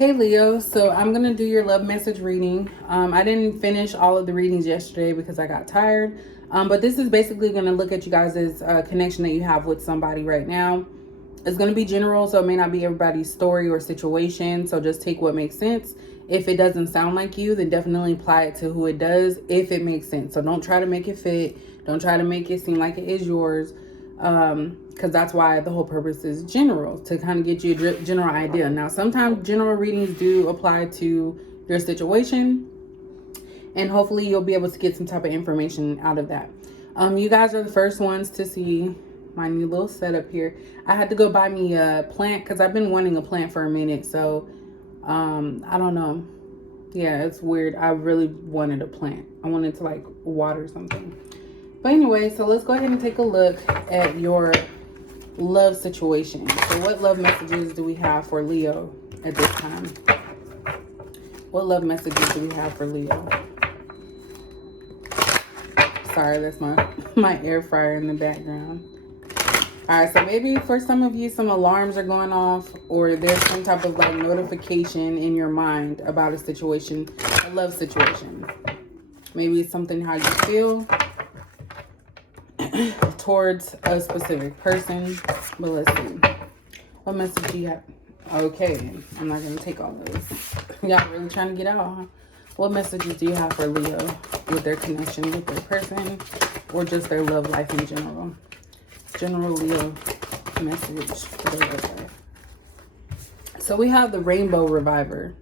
Hey Leo, so I'm gonna do your love message reading. I didn't finish all of the readings yesterday because I got tired. But this is basically gonna look at you guys' connection that you have with somebody right now. It's gonna be general, so it may not be everybody's story or situation. So just take what makes sense. If it doesn't sound like you, then definitely apply it to who it does if it makes sense. So don't try to make it fit. Don't try to make it seem like it is yours. Because that's why the whole purpose is general, to kind of get you a general idea. Now, sometimes general readings do apply to your situation, and hopefully you'll be able to get some type of information out of that. You guys are the first ones to see my new little setup here. I had to go buy me a plant because I've been wanting a plant for a minute. So I don't know. Yeah, it's weird. I really wanted a plant. I wanted to like water something. But anyway, so let's go ahead and take a look at your love situation. So what love messages do we have for Leo at this time? What love messages do we have for Leo? Sorry, that's my air fryer in the background. All right, so maybe for some of you, some alarms are going off, or there's some type of like notification in your mind about a situation, a love situation. Maybe it's something how you feel towards a specific person. But let's see. What message do you have? Okay, I'm not going to take all those. Y'all really trying to get out, huh? What messages do you have for Leo with their connection with their person or just their love life in general? General Leo message for their love life. So we have the Rainbow Reviver.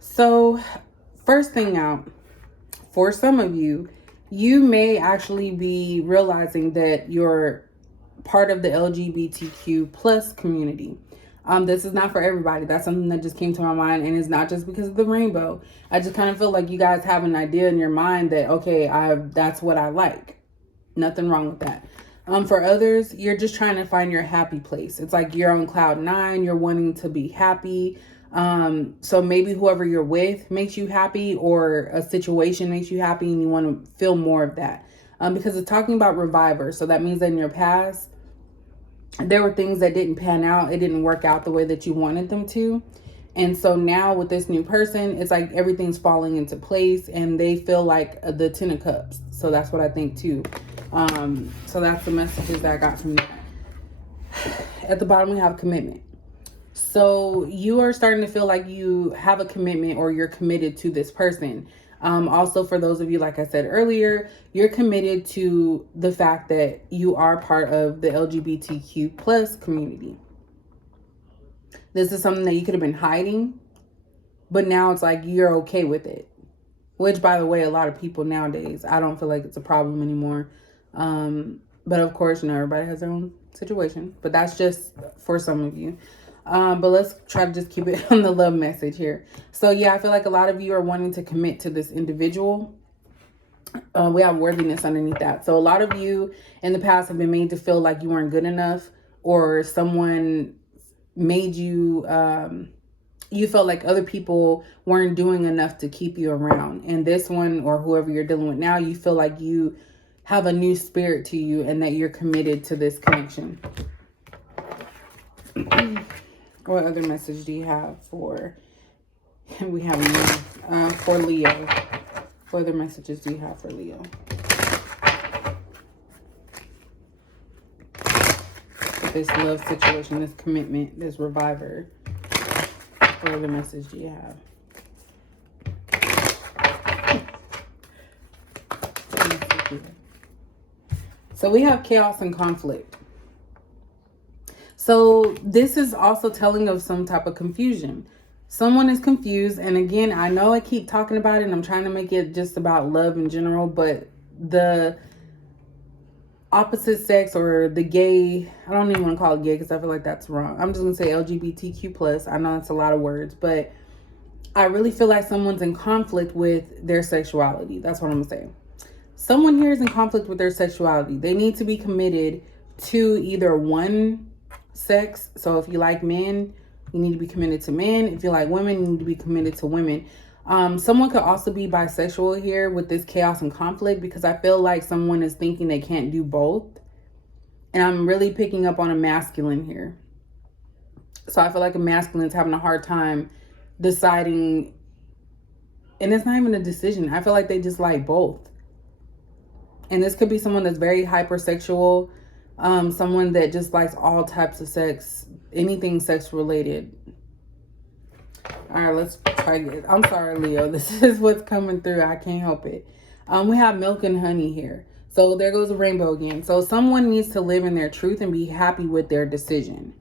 So first thing out, for some of you, you may actually be realizing that you're part of the LGBTQ plus community. This is not for everybody. That's something that just came to my mind, and it's not just because of the rainbow. I just kind of feel like you guys have an idea in your mind that, okay, that's what I like. Nothing wrong with that. For others, you're just trying to find your happy place. It's like you're on cloud nine. You're wanting to be happy. So maybe whoever you're with makes you happy, or a situation makes you happy, and you want to feel more of that. Because it's talking about reviver. So that means that in your past, there were things that didn't pan out. It didn't work out the way that you wanted them to. And so now with this new person, it's like everything's falling into place, and they feel like the 10 of cups. So that's what I think too. So that's the messages that I got from that. At the bottom, we have commitment. So you are starting to feel like you have a commitment, or you're committed to this person. Also, for those of you, like I said earlier, you're committed to the fact that you are part of the LGBTQ plus community. This is something that you could have been hiding, but now it's like you're okay with it. Which, by the way, a lot of people nowadays, I don't feel like it's a problem anymore. But of course, everybody has their own situation. But that's just for some of you. But let's try to just keep it on the love message here. So yeah, I feel like a lot of you are wanting to commit to this individual. We have worthiness underneath that. So a lot of you in the past have been made to feel like you weren't good enough, or someone made you, you felt like other people weren't doing enough to keep you around. And this one, or whoever you're dealing with now, you feel like you have a new spirit to you, and that you're committed to this connection. What other message do you have for, we have for Leo? What other messages do you have for Leo? This love situation, this commitment, this reviver. What other message do you have? So we have chaos and conflict. So this is also telling of some type of confusion. Someone is confused. And again, I know I keep talking about it, and I'm trying to make it just about love in general, but the opposite sex, or the gay, I don't even want to call it gay because I feel like that's wrong. I'm just going to say LGBTQ plus. I know it's a lot of words, but I really feel like someone's in conflict with their sexuality. That's what I'm going to say. Someone here is in conflict with their sexuality. They need to be committed to either one sex. So if you like men, you need to be committed to men. If you like women, you need to be committed to women. Someone could also be bisexual here with this chaos and conflict, because I feel like someone is thinking they can't do both. And I'm really picking up on a masculine here. So I feel like a masculine's having a hard time deciding, and it's not even a decision. I feel like they just like both. And this could be someone that's very hypersexual, someone that just likes all types of sex, anything sex related. All right, let's try it. I'm sorry, Leo. This is what's coming through. I can't help it. We have milk and honey here. So there goes the rainbow again. So someone needs to live in their truth and be happy with their decision.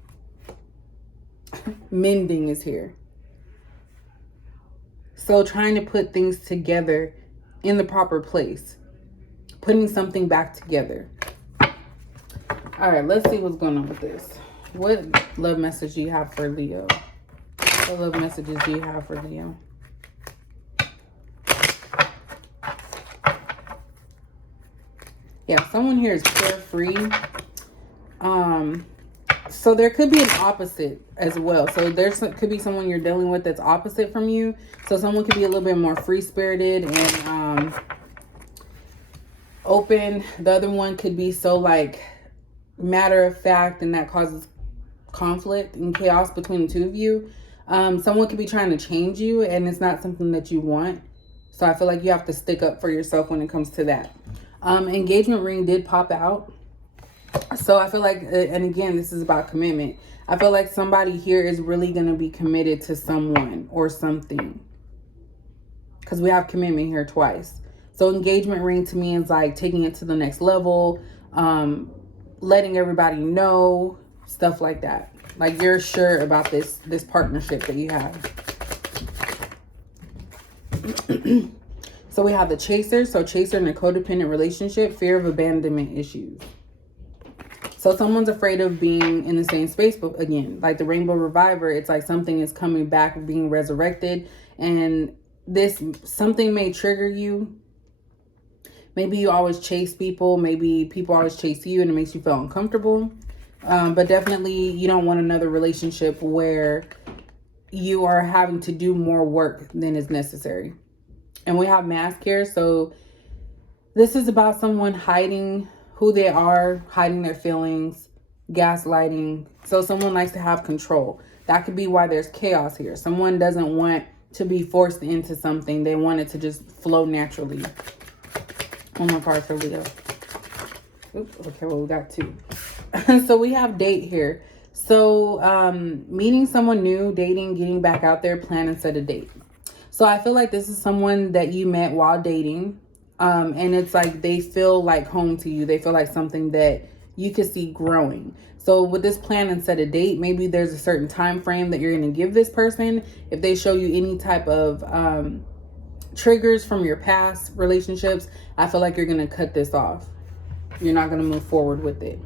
Mending is here. So trying to put things together in the proper place. Putting something back together. All right, let's see what's going on with this. What love message do you have for Leo? What love messages do you have for Leo? Yeah, someone here is carefree. So there could be an opposite as well. So could be someone you're dealing with that's opposite from you. So someone could be a little bit more free-spirited and open. The other one could be so like matter of fact, and that causes conflict and chaos between the two of you. Someone could be trying to change you, and it's not something that you want. So I feel like you have to stick up for yourself when it comes to that. Engagement ring did pop out. So I feel like, and again, this is about commitment. I feel like somebody here is really going to be committed to someone or something. Because we have commitment here twice. So engagement ring to me is like taking it to the next level. Letting everybody know. Stuff like that. Like you're sure about this partnership that you have. So we have the chaser. So chaser in a codependent relationship. Fear of abandonment issues. So someone's afraid of being in the same space, but again, like the Rainbow Reviver, it's like something is coming back, being resurrected, and something may trigger you. Maybe you always chase people, maybe people always chase you and it makes you feel uncomfortable. But definitely you don't want another relationship where you are having to do more work than is necessary. And we have mask here, so this is about someone hiding who they are, hiding their feelings, gaslighting. So someone likes to have control. That could be why there's chaos here. Someone doesn't want to be forced into something. They want it to just flow naturally. One more card for Leo. Oops, okay, well, we got two. So we have date here. So meeting someone new, dating, getting back out there, plan and set a date. So I feel like this is someone that you met while dating. And it's like they feel like home to you. They feel like something that you could see growing. So with this plan and set a date, maybe there's a certain time frame that you're going to give this person. If they show you any type of triggers from your past relationships, I feel like you're going to cut this off. You're not going to move forward with it.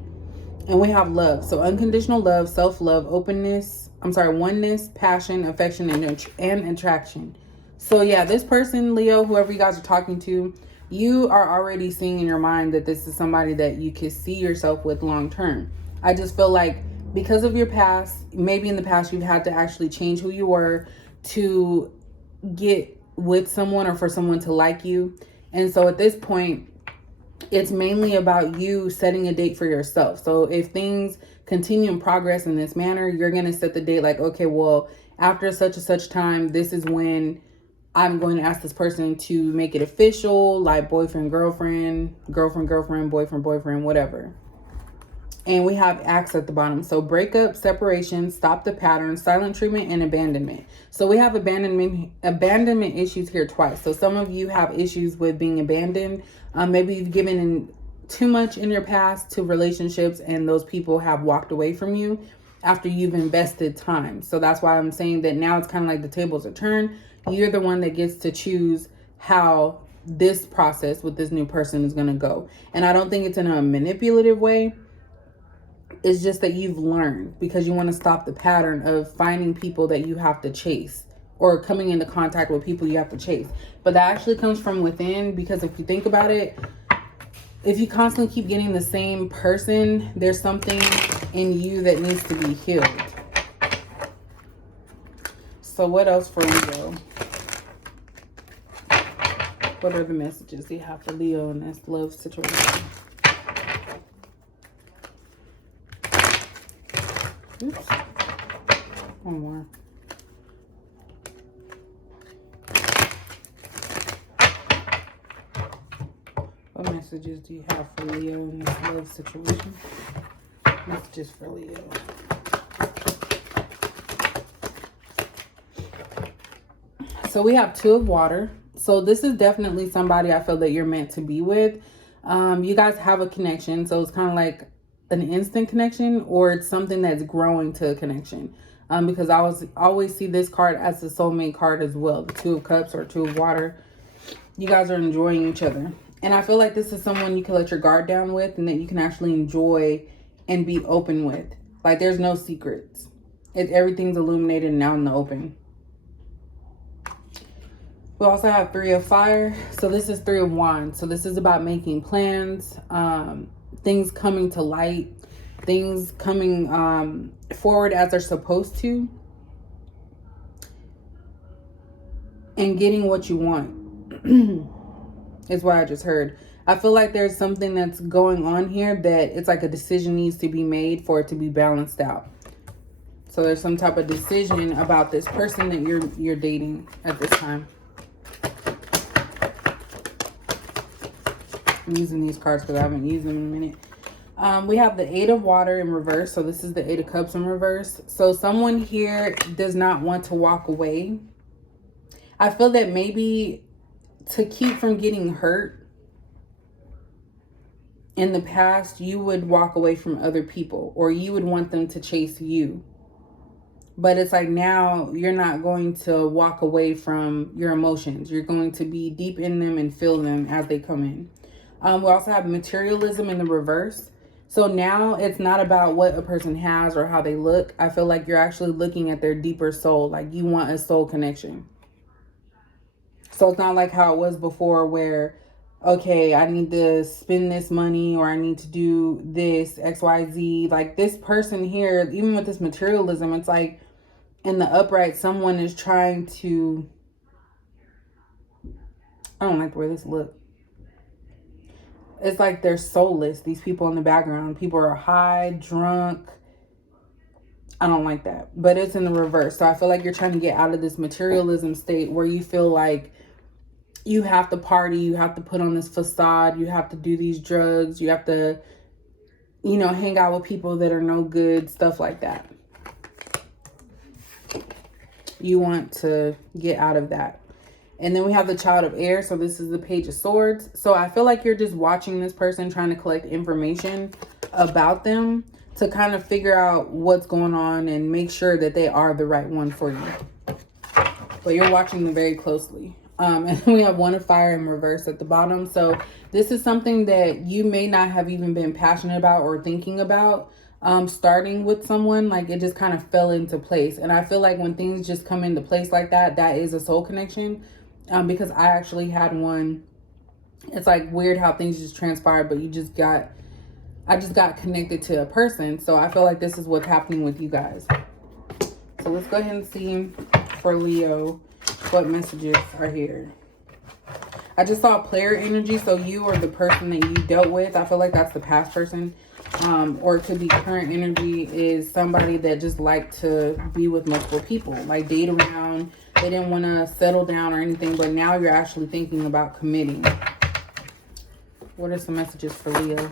And we have love. So unconditional love, self-love, oneness, passion, affection, and attraction. So yeah, this person, Leo, whoever you guys are talking to, you are already seeing in your mind that this is somebody that you can see yourself with long term. I just feel like because of your past, maybe in the past you've had to actually change who you were to get with someone or for someone to like you. And so at this point, it's mainly about you setting a date for yourself. So if things continue in progress in this manner, you're going to set the date like, okay, well, after such and such time, this is when I'm going to ask this person to make it official, like boyfriend, girlfriend, girlfriend, boyfriend, whatever. And we have acts at the bottom. So breakup, separation, stop the pattern, silent treatment, and abandonment. So we have abandonment issues here twice. So some of you have issues with being abandoned. Maybe you've given in too much in your past to relationships and those people have walked away from you after you've invested time. So that's why I'm saying that now it's kind of like the tables are turned. You're the one that gets to choose how this process with this new person is going to go. And I don't think it's in a manipulative way. It's just that you've learned because you want to stop the pattern of finding people that you have to chase or coming into contact with people you have to chase. But that actually comes from within, because if you think about it, if you constantly keep getting the same person, there's something in you that needs to be healed. So what else for Leo? What are the messages you have for Leo in this love situation? Oops. One more. What messages do you have for Leo in this love situation? Messages for Leo. So we have Two of Water. So this is definitely somebody I feel that you're meant to be with. You guys have a connection. So it's kind of like an instant connection, or it's something that's growing to a connection. Because I always see this card as the soulmate card as well. The Two of Cups or Two of Water. You guys are enjoying each other. And I feel like this is someone you can let your guard down with and that you can actually enjoy and be open with. Like there's no secrets. Everything's illuminated and out in the open. We also have Three of Fire. So this is Three of Wands. So this is about making plans, things coming to light, things coming forward as they're supposed to, and getting what you want is what I just heard. I feel like there's something that's going on here that it's like a decision needs to be made for it to be balanced out. So there's some type of decision about this person that you're dating at this time. I'm using these cards because I haven't used them in a minute. We have the Eight of Water in reverse. So this is the Eight of Cups in reverse. So someone here does not want to walk away. I feel that maybe to keep from getting hurt in the past, you would walk away from other people, or you would want them to chase you. But it's like now you're not going to walk away from your emotions. You're going to be deep in them and feel them as they come in. We also have materialism in the reverse. So now it's not about what a person has or how they look. I feel like you're actually looking at their deeper soul. Like you want a soul connection. So it's not like how it was before where, okay, I need to spend this money or I need to do this, XYZ. Like this person here, even with this materialism, it's like in the upright, someone is trying to, I don't like the way this looks. It's like they're soulless, these people in the background. People are high, drunk. I don't like that. But it's in the reverse. So I feel like you're trying to get out of this materialism state where you feel like you have to party, you have to put on this facade, you have to do these drugs, you have to, you know, hang out with people that are no good, stuff like that. You want to get out of that. And then we have the Child of Air. So this is the Page of Swords. So I feel like you're just watching this person, trying to collect information about them to kind of figure out what's going on and make sure that they are the right one for you. But you're watching them very closely. And then we have One of Fire in reverse at the bottom. So this is something that you may not have even been passionate about or thinking about. Starting with someone, like it just kind of fell into place. And I feel like when things just come into place like that, that is a soul connection. Because I actually had one. It's like weird how things just transpired, but I just got connected to a person. So I feel like this is what's happening with you guys. So let's go ahead and see for Leo what messages are here. I just saw player energy. So you or the person that you dealt with, I feel like that's the past person. Or it could be current energy is somebody that just liked to be with multiple people, like date around. They didn't want to settle down or anything, but now you're actually thinking about committing. What are some messages for Leo?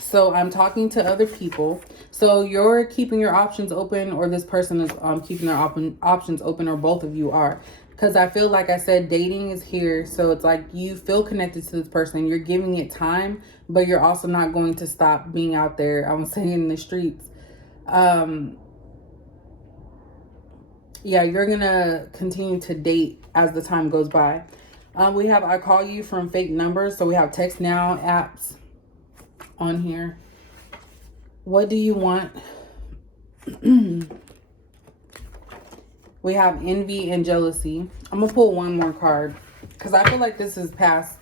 So I'm talking to other people. So you're keeping your options open, or this person is keeping their options open, or both of you are. Because I feel like I said, dating is here. So it's like you feel connected to this person. You're giving it time, but you're also not going to stop being out there, I'm saying, in the streets. Yeah, you're going to continue to date as the time goes by. We have I call you from fake numbers. So we have text now apps on here. What do you want? We have envy and jealousy. I'm going to pull one more card because I feel like this is past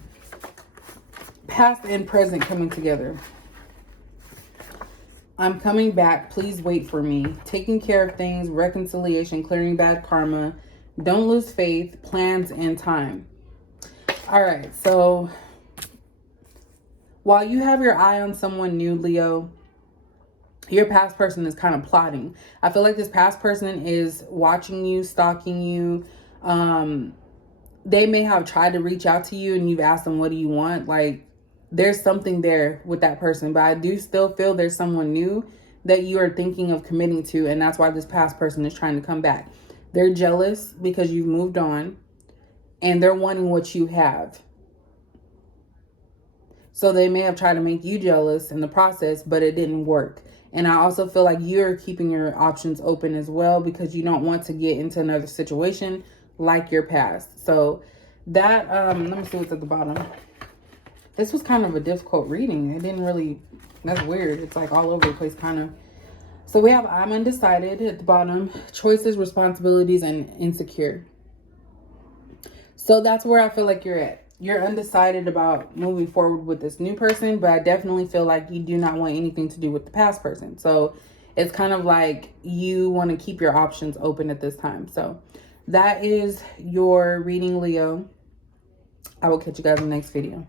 and present coming together. I'm coming back. Please wait for me. Taking care of things, reconciliation, clearing bad karma. Don't lose faith, plans, and time. All right. So while you have your eye on someone new, Leo, your past person is kind of plotting. I feel like this past person is watching you, stalking you. They may have tried to reach out to you and you've asked them, what do you want? Like, there's something there with that person, but I do still feel there's someone new that you are thinking of committing to, and that's why this past person is trying to come back. They're jealous because you've moved on, and they're wanting what you have. So they may have tried to make you jealous in the process, but it didn't work. And I also feel like you're keeping your options open as well because you don't want to get into another situation like your past. So that, let me see what's at the bottom. This was kind of a difficult reading. It didn't really, that's weird. It's like all over the place kind of. So we have I'm undecided at the bottom, choices, responsibilities, and insecure. So that's where I feel like you're at. You're undecided about moving forward with this new person, but I definitely feel like you do not want anything to do with the past person. So it's kind of like you want to keep your options open at this time. So that is your reading, Leo. I will catch you guys in the next video.